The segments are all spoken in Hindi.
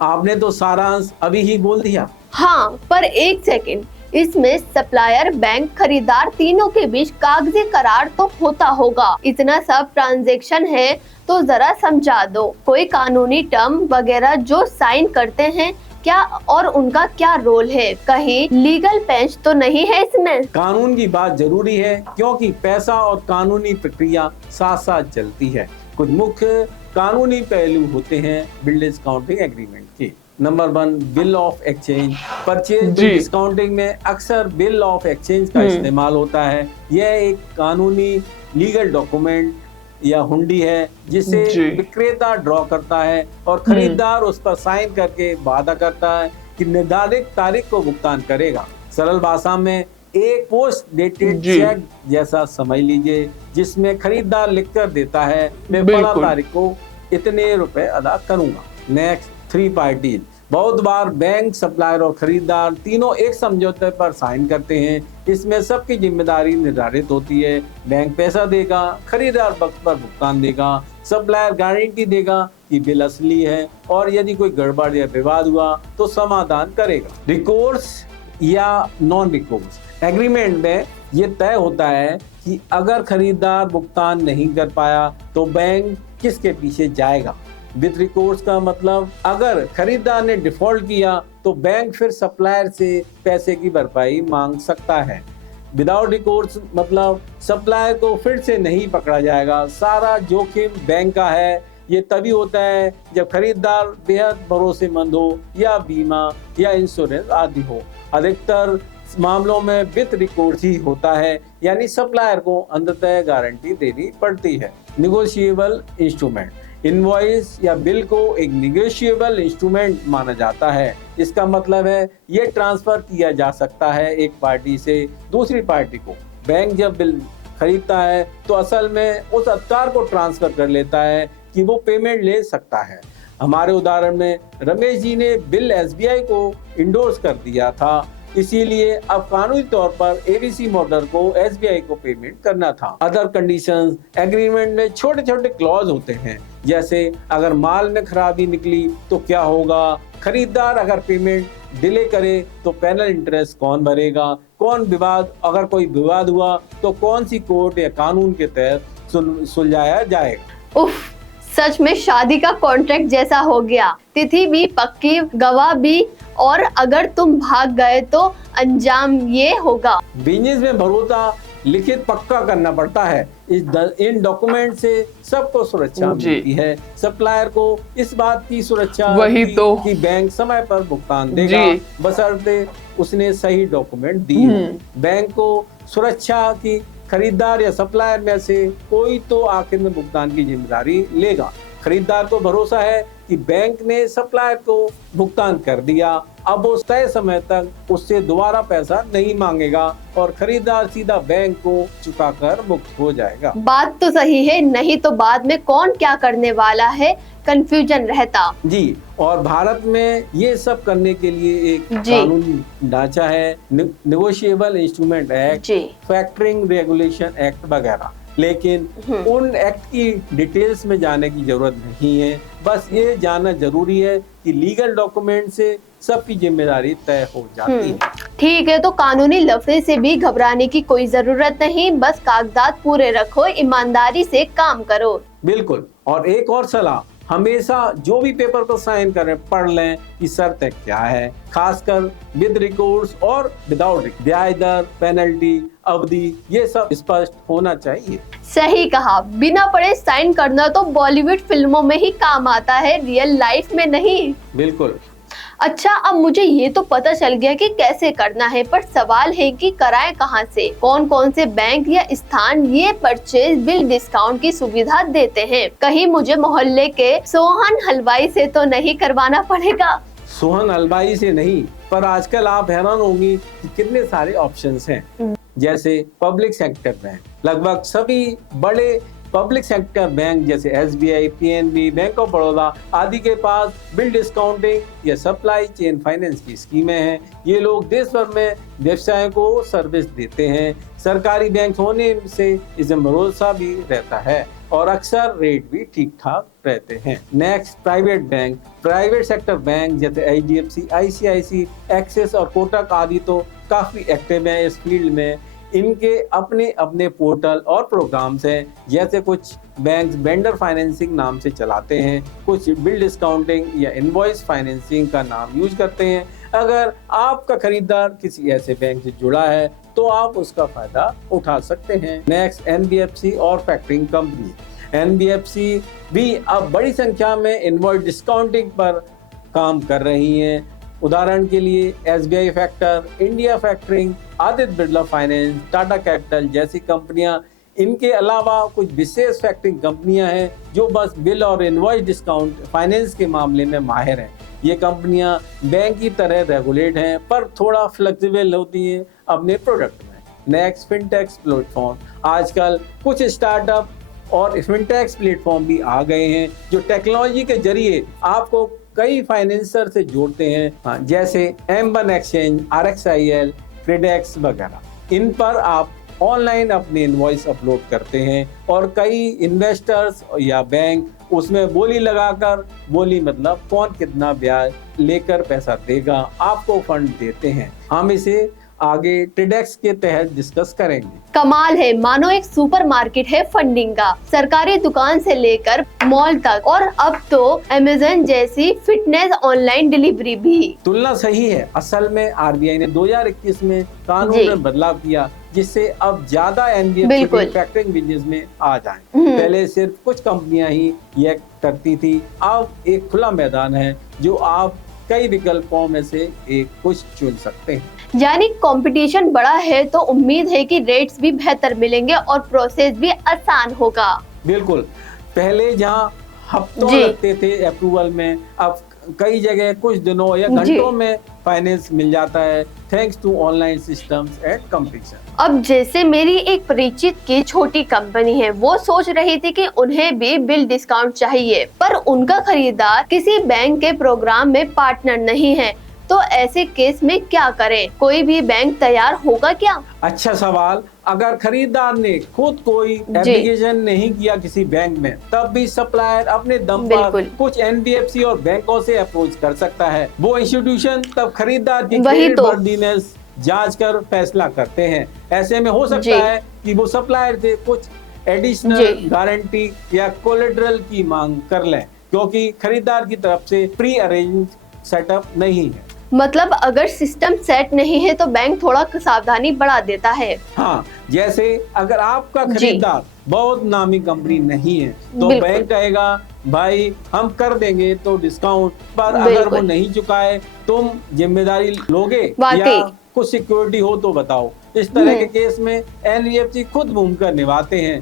आपने तो सारांश अभी ही बोल दिया। हाँ, पर एक सेकंड, इसमें सप्लायर, बैंक, खरीदार तीनों के बीच कागजी करार तो होता होगा। इतना सब ट्रांजैक्शन है तो जरा समझा दो। कोई कानूनी टर्म वगैरह जो साइन करते हैं क्या, और उनका क्या रोल है? कहीं लीगल पेंच तो नहीं है इसमें? कानून की बात जरूरी है क्योंकि पैसा और कानूनी प्रक्रिया साथ साथ चलती है। कुछ मुख्य कानूनी पहलू होते हैं बिल डिस्काउंटिंग एग्रीमेंट के। Number 1, bill of exchange. Purchase bill discounting में अक्सर बिल ऑफ एक्सचेंज का इस्तेमाल होता है। यह एक कानूनी लीगल डॉक्यूमेंट या हुंडी है जिसे विक्रेता ड्रॉ करता है और खरीदार उस पर साइन करके वादा करता है कि निर्धारित तारीख को भुगतान करेगा। सरल भाषा में एक पोस्ट डेटेड चेक जैसा समझ लीजिए, जिसमें खरीदार लिखकर देता है मैं फला तारीख को इतने रुपए अदा करूंगा। Next, 3 parties. बहुत बार बैंक, सप्लायर और खरीदार तीनों एक समझौते पर साइन करते हैं। इसमें सबकी जिम्मेदारी निर्धारित होती है। बैंक पैसा देगा, खरीदार वक्त पर भुगतान देगा, सप्लायर गारंटी देगा कि बिल असली है और यदि कोई गड़बड़ या विवाद हुआ तो समाधान करेगा। रिकोर्स या नॉन रिकोर्स एग्रीमेंट में ये तय होता है कि अगर खरीदार भुगतान नहीं कर पाया तो बैंक किसके पीछे जाएगा। विद रिकोर्स का मतलब अगर खरीदार ने डिफॉल्ट किया तो बैंक फिर सप्लायर से पैसे की भरपाई मांग सकता है। विदाउट रिकोर्स मतलब सप्लायर को फिर से नहीं पकड़ा जाएगा। सारा जोखिम बैंक का है। ये तभी होता है जब खरीदार बेहद भरोसेमंद हो या बीमा या इंश्योरेंस आदि हो। अधिकतर मामलों में विद रिकोर्स ही होता है, यानी सप्लायर को अंततः गारंटी देनी पड़ती है। Negotiable instrument. इनवॉइस या बिल को एक निगोशिएबल इंस्ट्रूमेंट माना जाता है। इसका मतलब है ये ट्रांसफर किया जा सकता है एक पार्टी से दूसरी पार्टी को। बैंक जब बिल खरीदता है तो असल में उस अधिकार को ट्रांसफर कर लेता है कि वो पेमेंट ले सकता है। हमारे उदाहरण में रमेश जी ने बिल एसबीआई को इंडोर्स कर दिया था, इसीलिए अब कानूनी तौर पर एबीसी मोटर को एसबीआई को पेमेंट करना था। अदर कंडीशंस एग्रीमेंट में छोटे छोटे क्लॉज होते हैं, जैसे अगर माल में खराबी निकली तो क्या होगा, खरीदार अगर पेमेंट डिले करे तो पेनल इंटरेस्ट कौन भरेगा, अगर कोई विवाद हुआ तो कौन सी कोर्ट या कानून के तहत सुलझाया जाएगा। उफ, सच में शादी का कॉन्ट्रैक्ट जैसा हो गया। तिथि भी पक्की, गवाह भी, और अगर तुम भाग गए तो अंजाम ये होगा। बिजनेस में भरोसा लिखित पक्का करना पड़ता है। इन डॉक्यूमेंट से सबको सुरक्षा मिलती है। सप्लायर को इस बात की सुरक्षा कि बैंक समय पर भुगतान देगा, बशर्ते उसने सही डॉक्यूमेंट दी हो। बैंक को सुरक्षा की खरीदार या सप्लायर में से कोई तो आखिर में भुगतान की जिम्मेदारी लेगा। खरीदार को भरोसा है कि बैंक ने सप्लायर को भुगतान कर दिया, अब वो तय समय तक उससे दोबारा पैसा नहीं मांगेगा और खरीदार सीधा बैंक को चुकाकर मुक्त हो जाएगा। बात तो सही है, नहीं तो बाद में कौन क्या करने वाला है, कंफ्यूजन रहता। जी, और भारत में ये सब करने के लिए एक कानूनी ढांचा है, negotiable instrument act, factoring regulation act वगैरह। लेकिन उन एक्ट की डिटेल्स में जाने की जरूरत नहीं है। बस ये जानना जरूरी है कि लीगल डॉक्यूमेंट से सबकी जिम्मेदारी तय हो जाती है। ठीक है, तो कानूनी लफड़े से भी घबराने की कोई जरूरत नहीं, बस कागजात पूरे रखो, ईमानदारी से काम करो। बिल्कुल। और एक और सलाह, हमेशा जो भी पेपर को साइन करें पढ़ लें कि शर्तें क्या है, खासकर विद रिकोर्स और विदाउट। ब्याज दर, पेनल्टी, अवधि, ये सब स्पष्ट होना चाहिए। सही कहा, बिना पढ़े साइन करना तो बॉलीवुड फिल्मों में ही काम आता है, रियल लाइफ में नहीं। बिल्कुल। अच्छा, अब मुझे ये तो पता चल गया कि कैसे करना है, पर सवाल है कि कराएं कहाँ से? कौन कौन से बैंक या स्थान ये परचेज बिल डिस्काउंट की सुविधा देते हैं? कहीं मुझे मोहल्ले के सोहन हलवाई से तो नहीं करवाना पड़ेगा? सोहन हलवाई से नहीं, पर आजकल आप हैरान होंगी कि कितने सारे ऑप्शंस हैं। जैसे पब्लिक सेक्टर बैंक, लगभग सभी बड़े पब्लिक सेक्टर बैंक जैसे SBI, PNB, bank of Baroda आदि के पास बिल डिस्काउंटिंग या सप्लाई चेन फाइनेंस की स्कीमें हैं। ये लोग देश भर में व्यवसायों को सर्विस देते हैं। सरकारी बैंक होने से इसमें भरोसा भी रहता है। और अक्सर रेट भी ठीक ठाक रहते हैं। Next, private bank. Private sector bank जैसे HDFC, ICICI, एक्सिस और कोटक आदि तो काफी एक्टिव हैं इस फील्ड में। इनके अपने अपने पोर्टल और प्रोग्राम्स हैं। जैसे कुछ बैंक्स वेंडर फाइनेंसिंग नाम से चलाते हैं, कुछ बिल डिस्काउंटिंग या इनवॉइस फाइनेंसिंग का नाम यूज करते हैं। अगर आपका खरीदार किसी ऐसे बैंक से जुड़ा है तो आप उसका फायदा उठा सकते हैं। नेक्स्ट, NBFC और फैक्टरिंग कंपनी। NBFC भी अब बड़ी संख्या में इनवॉइस डिस्काउंटिंग पर काम कर रही हैं। उदाहरण के लिए SBI factor, India factoring, Aditya Birla finance, Tata capital जैसी कंपनियां। इनके अलावा कुछ विशेष फैक्टरिंग कंपनियां हैं जो बस बिल और इनवॉइस डिस्काउंट फाइनेंस के मामले में माहिर हैं। ये कंपनियां बैंक की तरह रेगुलेट हैं पर थोड़ा फ्लेक्सिबल होती हैं अपने प्रोडक्ट में। Next, फिनटेक्स platform. आजकल कुछ स्टार्टअप और फिनटेक्स प्लेटफॉर्म भी आ गए हैं जो टेक्नोलॉजी के जरिए आपको कई फाइनेंसर से जोड़ते हैं, जैसे M1 एक्सचेंज, RXIL, क्रेडेक्स वगैरह। इन पर आप ऑनलाइन अपने इनवॉइस अपलोड करते हैं और कई इन्वेस्टर्स या बैंक उसमें बोली लगाकर, बोली मतलब कौन कितना ब्याज लेकर पैसा देगा, आपको फंड देते हैं। हम इसे आगे ट्रेडेक्स के तहत डिस्कस करेंगे। कमाल है, मानो एक सुपरमार्केट है फंडिंग का। सरकारी दुकान से लेकर मॉल तक और अब तो अमेज़न जैसी फिटनेस ऑनलाइन डिलीवरी भी। तुलना सही है। असल में RBI ने 2021 में कानून में बदलाव किया जिससे अब ज्यादा NBFC फैक्टरिंग बिजनेस में आ जाएं। पहले सिर्फ कुछ कंपनियां ही ये करती थी, अब एक खुला मैदान है जो आप कई विकल्पों में से एक कुछ चुन सकते हैं। यानी कंपटीशन बड़ा है तो उम्मीद है कि रेट्स भी बेहतर मिलेंगे और प्रोसेस भी आसान होगा। बिल्कुल, पहले जहाँ हफ्तों लगते थे अप्रूवल में, अब कई जगह कुछ दिनों या घंटों में फाइनेंस मिल जाता है, thanks to online systems and competition. अब जैसे मेरी एक परिचित की छोटी कंपनी है, वो सोच रही थी कि उन्हें भी बिल डिस्काउंट चाहिए, पर उनका खरीदार किसी बैंक के प्रोग्राम में पार्टनर नहीं है, तो ऐसे केस में क्या करें? कोई भी बैंक तैयार होगा क्या? अच्छा सवाल। अगर खरीदार ने खुद कोई एप्लीकेशन नहीं किया किसी बैंक में, तब भी सप्लायर अपने दम पर कुछ NBFC और बैंकों से अप्रोच कर सकता है। वो इंस्टीट्यूशन तब खरीदार की क्रेडिटवर्दीनेस जांच कर फैसला करते हैं। ऐसे में हो सकता है कि वो सप्लायर से कुछ एडिशनल गारंटी या कोलेटरल की मांग कर लें, क्योंकि खरीदार की तरफ से प्री अरेंज सेटअप नहीं है। मतलब अगर सिस्टम सेट नहीं है तो बैंक थोड़ा सावधानी बढ़ा देता है। हाँ, जैसे अगर आपका खरीदार बहुत नामी कंपनी नहीं है तो बैंक कहेगा भाई हम कर देंगे तो डिस्काउंट, पर अगर वो नहीं चुकाए तुम जिम्मेदारी लोगे या कुछ सिक्योरिटी हो तो बताओ। इस तरह के केस में NBFC खुद भूमिका निभाते हैं।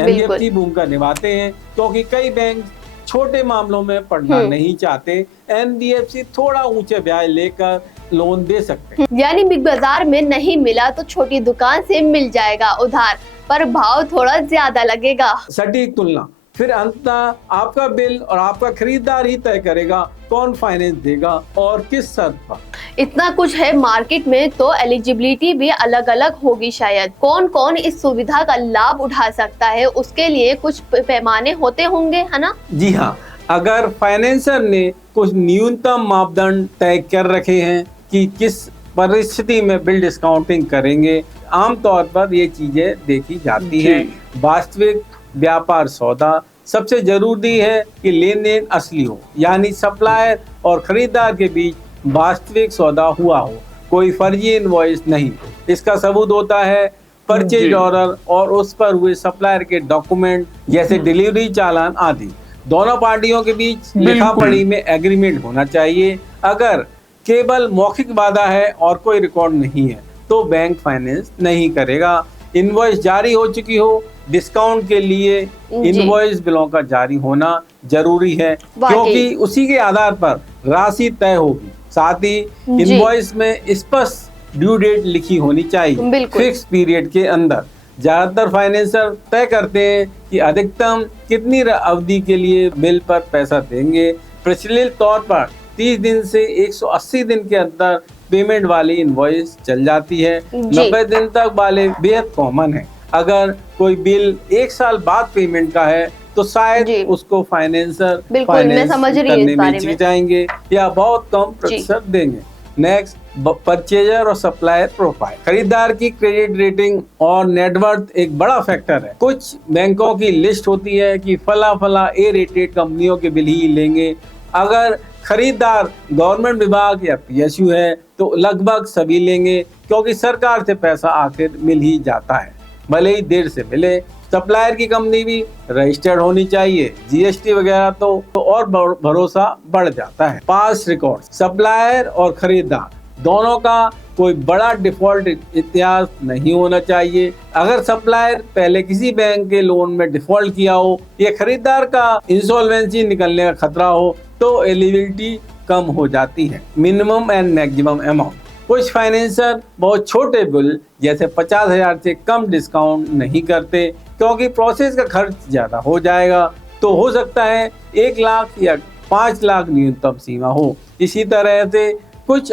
NBFC भूमिका निभाते हैं क्योंकि कई बैंक छोटे मामलों में पड़ना नहीं चाहते। NBFC थोड़ा ऊंचे ब्याज लेकर लोन दे सकते हैं। यानी बिग बाजार में नहीं मिला तो छोटी दुकान से मिल जाएगा उधार, पर भाव थोड़ा ज्यादा लगेगा। सटीक तुलना। फिर अंततः आपका बिल और आपका खरीदार ही तय करेगा कौन फाइनेंस देगा और किस शर्त पर। इतना कुछ है मार्केट में तो एलिजिबिलिटी भी अलग अलग होगी शायद। कौन कौन इस सुविधा का लाभ उठा सकता है, उसके लिए कुछ पैमाने होते होंगे, है ना? जी हाँ, अगर फाइनेंसर ने कुछ न्यूनतम मापदंड तय कर रखे हैं कि किस परिस्थिति में बिल डिस्काउंटिंग करेंगे, आमतौर पर ये चीजें देखी जाती हैं। वास्तविक व्यापार सौदा। सबसे जरूरी है कि लेन देन असली हो, यानी सप्लायर और खरीदार के बीच वास्तविक सौदा हुआ हो, कोई फर्जी इनवॉइस नहीं। इसका सबूत होता है परचेज ऑर्डर और उस पर हुए सप्लायर के डॉक्यूमेंट जैसे डिलीवरी चालान आदि। दोनों पार्टियों के बीच लिखा पढ़ी में एग्रीमेंट होना चाहिए। अगर केवल मौखिक वादा है और कोई रिकॉर्ड नहीं है तो बैंक फाइनेंस नहीं करेगा। इनवॉइस जारी हो चुकी हो, डिस्काउंट के लिए इनवॉइस बिलों का जारी होना जरूरी है, क्योंकि उसी के आधार पर राशि तय होगी। साथ ही इनवॉइस में स्पष्ट ड्यू डेट लिखी होनी चाहिए फिक्स पीरियड के अंदर। ज्यादातर फाइनेंसर तय करते हैं कि अधिकतम कितनी अवधि के लिए बिल पर पैसा देंगे। प्रचलित तौर पर 30 दिन से 180 दिन के अंदर पेमेंट वाली इनवॉइस चल जाती है। 90 दिन तक वाले बेहद कॉमन है। अगर कोई बिल 1 साल बाद पेमेंट का है तो शायद जी। उसको फाइनेंसर बिल्कुल, मैं समझ रही हूँ करने इस में बारे में। हिचकिचाएंगे या बहुत कम जी। प्रतिशत देंगे। नेक्स्ट, परचेजर और सप्लायर प्रोफाइल। खरीदार की क्रेडिट रेटिंग और नेटवर्थ एक बड़ा फैक्टर है। कुछ बैंकों की लिस्ट होती है कि फला फला ए रेटेड कंपनियों के बिल ही लेंगे। अगर खरीदार गवर्नमेंट विभाग या पीएसयू है तो लगभग सभी लेंगे, क्योंकि सरकार से पैसा आखिर मिल ही जाता है, भले ही देर से मिले। सप्लायर की कंपनी भी रजिस्टर्ड होनी चाहिए, जीएसटी वगैरह तो और भरोसा बढ़ जाता है। पास रिकॉर्ड। सप्लायर और खरीदार दोनों का कोई बड़ा डिफॉल्ट इतिहास नहीं होना चाहिए। अगर सप्लायर पहले किसी बैंक के लोन में डिफॉल्ट किया हो या खरीदार का इंसॉल्वेंसी निकलने का खतरा हो तो एलिजिबिलिटी कम हो जाती है। Minimum and maximum amount. कुछ फाइनेंसर बहुत छोटे बिल जैसे 50,000 से कम डिस्काउंट नहीं करते, क्योंकि प्रोसेस का खर्च ज्यादा हो जाएगा। तो हो सकता है 1 लाख या 5 लाख न्यूनतम सीमा हो। इसी तरह से कुछ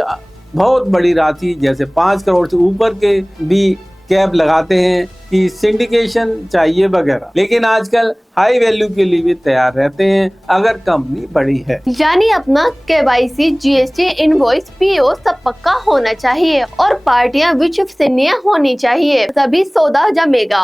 बहुत बड़ी राशि जैसे 5 करोड़ से ऊपर के भी कैप लगाते हैं कि सिंडिकेशन चाहिए वगैरह, लेकिन आजकल हाई वैल्यू के लिए भी तैयार रहते हैं अगर कंपनी बड़ी है। यानी अपना केवाईसी, जीएसटी, इनवॉइस, पीओ सब पक्का होना चाहिए और पार्टियां विश्वसनीय होनी चाहिए, तभी सौदा जमेगा।